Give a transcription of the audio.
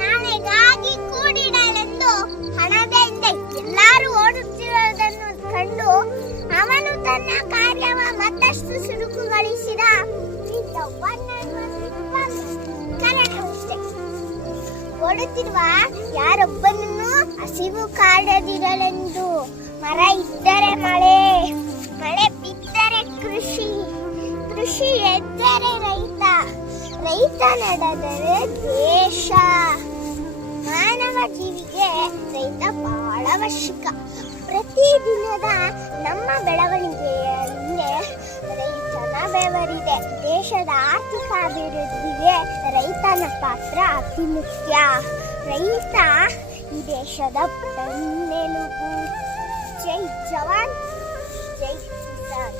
ನಾಳೆಗಾಗಿ ಕೂಡಿಡಲೆಂದು ಹಣದಿಂದ ಎಲ್ಲರೂ ಓಡುತ್ತಿರುವುದನ್ನು ಕಂಡು ಅವನು ತನ್ನ ಕಾರ್ಯವ ಮತ್ತಷ್ಟು ಚುರುಕುಗೊಳಿಸಿದ. ಓಡುತ್ತಿರುವ ಯಾರೊಬ್ಬನನ್ನು ಹಸಿವು ಕಾಡದಿರಲೆಂದು. ಮರ ಇದ್ದರೆ ಮಳೆ, ಮಳೆ ಬಿದ್ದರೆ ಕೃಷಿ, ಕೃಷಿ ಎದ್ದರೆ ರೈತ, ರೈತ ನಡೆದರೆ ದೇಶ. ಮಾನವ ಜೀವಿಗೆ ರೈತ ಬಹಳ ಅವಶ್ಯಕ. ಪ್ರತಿದಿನದ ನಮ್ಮ ಬೆಳವಣಿಗೆಯ ಹಿಂದೆ ರೈತನ ಬೆವರಿದೆ. ದೇಶದ ಆರ್ಥಿಕ ಅಭಿವೃದ್ಧಿಗೆ ರೈತನ ಪಾತ್ರ ಅತಿ ಮುಖ್ಯ. ರೈತ ಈ ದೇಶದ ಬೆನ್ನೆಲುಬು. ಜೈ ಜವಾನ್, ಜೈ ಕಿಸಾನ್.